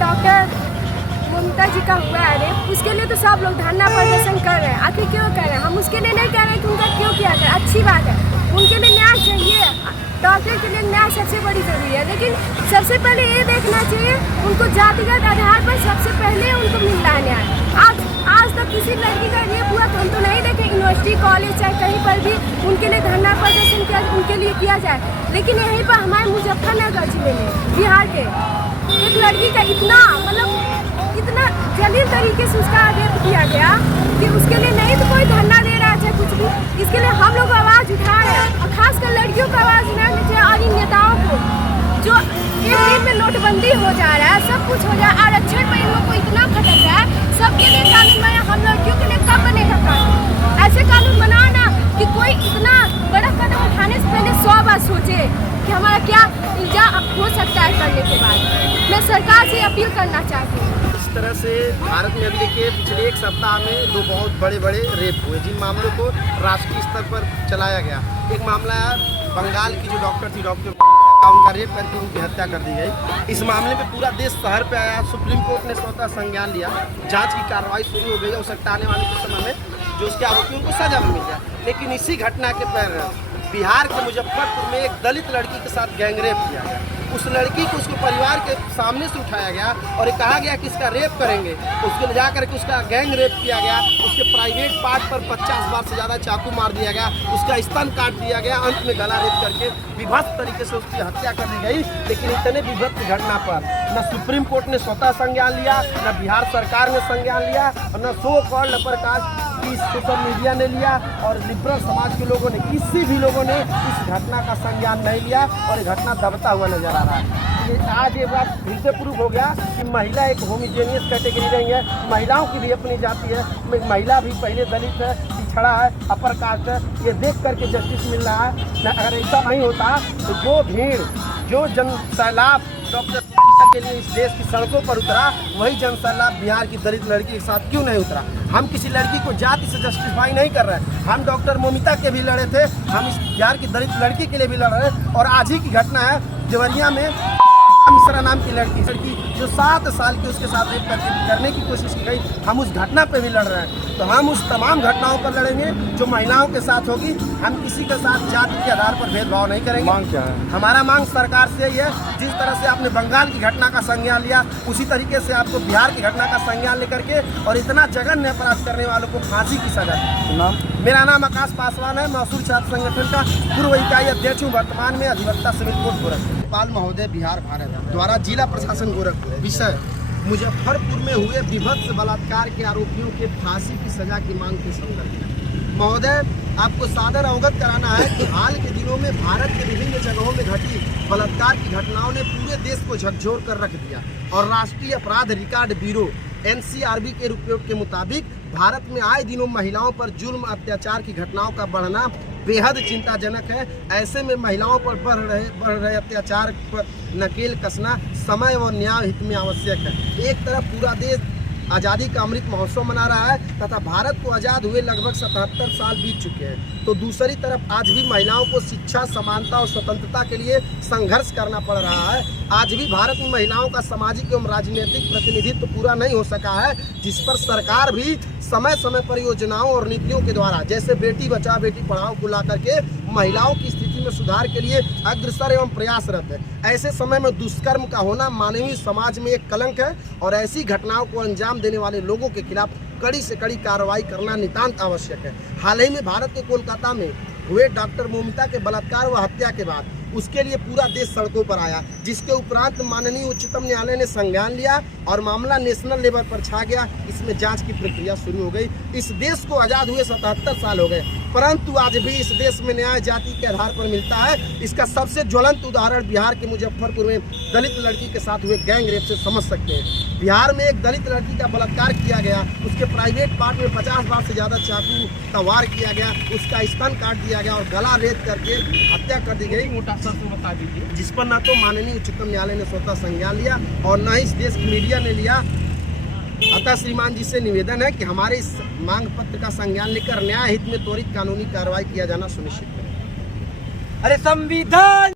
Doctor ममता जी का हुआ है रेप, उसके लिए तो सब लोग धरना प्रदर्शन कर रहे हैं। आखिर क्यों कर रहे हैं? हम उसके लिए नहीं कह रहे हैं कि उनका क्यों किया जाए, अच्छी बात है, उनके लिए न्याय चाहिए। डॉक्टर के लिए न्याय सबसे बड़ी जरूरी है, लेकिन सबसे पहले ये देखना चाहिए उनको जातिगत आधार पर सबसे पहले उनको मिल रहा है न्याय। आज तक किसी लड़की का रेप हुआ तो हम तो नहीं देखे यूनिवर्सिटी कॉलेज चाहे कहीं पर भी उनके लिए धरना प्रदर्शन किया उनके लिए किया जाए, लेकिन यहीं पर हमारे मुजफ्फरनगर जिले में बिहार के एक लड़की का इतना जलील तरीके से उसका रेप किया गया कि उसके लिए नहीं तो कोई धरना दे रहा है कुछ भी। इसके लिए हम लोग आवाज़ उठा रहे हैं और खासकर लड़कियों को आवाज़ उठानी चाहिए। और इन नेताओं को जो एक दिन में नोटबंदी हो जा रहा है, सब कुछ हो जा रहा है, आरक्षण पर इन लोग को इतना खटक है, सबके लिए कानून बना, हम लड़कियों के लिए कब बनेगा कानून? ऐसे कानून बनाना कि कोई इतना बड़ा कदम उठाने से पहले 100 बार सोचे कि हमारा क्या इल्जाम हो सकता है करने के बाद। मैं सरकार से अपील करना चाहती हूँ। इस तरह से भारत में अभी देखिए पिछले एक सप्ताह में 2 बहुत बड़े बड़े रेप हुए, जिन मामलों को राष्ट्रीय स्तर पर चलाया गया। एक मामला बंगाल की जो डॉक्टर थी, डॉक्टर उनका रेप करके उनकी हत्या कर दी गई। इस मामले में पूरा देश शहर पे आया, सुप्रीम कोर्ट ने स्वतः संज्ञान लिया, जांच की कार्रवाई शुरू हो गई। हो सकता आने वाले कुछ समय में जो उसके आरोपियों को सजा मिल जाए। लेकिन इसी घटना के पर बिहार के मुजफ्फरपुर में एक दलित लड़की के साथ गैंगरेप किया गया। उस लड़की को उसके परिवार के सामने से उठाया गया और कहा गया कि इसका रेप करेंगे। उसको ले जाकर के उसका गैंग रेप किया गया। उसके प्राइवेट पार्ट पर 50 बार से ज़्यादा चाकू मार दिया गया, उसका स्तन काट दिया गया, अंत में गला रेप करके विभत्स तरीके से उसकी हत्या कर दी गई। लेकिन इतने विभत्स घटना पर न सुप्रीम कोर्ट ने स्वतः संज्ञान लिया, न बिहार सरकार ने संज्ञान लिया, और न सो कॉल्ड अपर कास्ट की सोशल मीडिया ने लिया, और लिबरल समाज के लोगों ने, किसी भी लोगों ने इस घटना का संज्ञान नहीं लिया। और ये घटना दबता हुआ नजर आ रहा है। आज ये बात फिर से प्रूव हो गया कि महिला एक होमोजेनियस कैटेगरी नहीं है, महिलाओं की भी अपनी जाति है। महिला भी पहले दलित है, पिछड़ा है, अपर कास्ट है। ये देख करके जस्टिस मिल रहा है। अगर ऐसा नहीं होता तो जो भीड़, जो जन सैलाब डॉक्टर के लिए इस देश की सड़कों पर उतरा, वही जन सैलाब बिहार की दलित लड़की के साथ क्यों नहीं उतरा? हम किसी लड़की को जाति से जस्टिफाई नहीं कर रहे हैं। हम डॉक्टर ममता के भी लड़े थे, हम इस बिहार की दलित लड़की के लिए भी लड़ रहे हैं। और आज ही की घटना है देवरिया में मिश्रा नाम की लड़की जो 7 साल की उसके साथ रेप करने की कोशिश की गई, हम उस घटना पे भी लड़ रहे हैं। तो हम उस तमाम घटनाओं पर लड़ेंगे जो महिलाओं के साथ होगी। हम किसी के साथ जाति के आधार पर भेदभाव नहीं करेंगे। मांग क्या है? हमारा मांग सरकार से ही है, जिस तरह से आपने बंगाल की घटना का संज्ञान लिया, उसी तरीके से आपको बिहार की घटना का संज्ञान लेकर के और इतना जघन्य अपराध करने वालों को फांसी की सजा दी। मेरा नाम आकाश पासवान है, महसूल छात्र संगठन का पूर्व इकाई अध्यक्ष हूँ, वर्तमान में अधिवक्ता समिति कोर्ट गोरखपुर। राज्यपाल महोदय बिहार भारत द्वारा जिला प्रशासन गोरखपुर विषय मुजफ्फरपुर में हुए विभत्स बलात्कार के आरोपियों के फांसी की सजा की मांग के संदर्भ में महोदय आपको सादर अवगत कराना है कि हाल के दिनों में भारत के विभिन्न जगहों में घटी बलात्कार की घटनाओं ने पूरे देश को झकझोर कर रख दिया। और राष्ट्रीय अपराध रिकॉर्ड ब्यूरो NCRB के रिपोर्ट के मुताबिक भारत में आए दिनों महिलाओं पर जुल्म अत्याचार की घटनाओं का बढ़ना बेहद चिंताजनक है। ऐसे में महिलाओं पर बढ़ रहे अत्याचार पर नकेल कसना समय और न्याय हित में आवश्यक है। एक तरफ पूरा देश आज़ादी का अमृत महोत्सव मना रहा है तथा भारत को आज़ाद हुए लगभग 77 साल बीत चुके हैं, तो दूसरी तरफ आज भी महिलाओं को शिक्षा, समानता और स्वतंत्रता के लिए संघर्ष करना पड़ रहा है। आज भी भारत में महिलाओं का सामाजिक एवं राजनीतिक प्रतिनिधित्व पूरा नहीं हो सका है, जिस पर सरकार भी समय समय पर योजनाओं और नीतियों के द्वारा जैसे बेटी बचाओ बेटी पढ़ाओ को ला करके महिलाओं की स्थिति में सुधार के लिए अग्रसर एवं प्रयासरत है। ऐसे समय में दुष्कर्म का होना मानवीय समाज में एक कलंक है और ऐसी घटनाओं को अंजाम देने वाले लोगों के खिलाफ कड़ी से कड़ी कार्रवाई करना नितांत आवश्यक है। हाल ही में भारत के कोलकाता में हुए डॉक्टर ममता के बलात्कार व हत्या के बाद उसके लिए पूरा देश सड़कों पर आया, जिसके उपरांत माननीय उच्चतम न्यायालय ने संज्ञान लिया और मामला नेशनल लेवल पर छा गया। इसमें जांच की प्रक्रिया शुरू हो गई। इस देश को आज़ाद हुए 77 साल हो गए, परंतु आज भी इस देश में न्याय जाति के आधार पर मिलता है। इसका सबसे ज्वलंत उदाहरण बिहार के मुजफ्फरपुर में दलित लड़की के साथ हुए गैंग रेप से समझ सकते हैं। बिहार में एक दलित लड़की का बलात्कार किया गया, उसके प्राइवेट पार्ट में 50 बार से ज़्यादा चाकू का वार किया गया, उसका स्तन काट दिया गया और गला रेत करके हत्या कर दी गई। मोटा सत्य बता दीजिए, जिस पर न तो माननीय उच्चतम न्यायालय ने स्वतः संज्ञान लिया और न ही इस देश की मीडिया ने लिया। अतः श्रीमान जी से निवेदन है कि हमारे इस मांग पत्र का संज्ञान लेकर न्याय हित में त्वरित कानूनी कार्रवाई किया जाना सुनिश्चित करें। अरे संविधान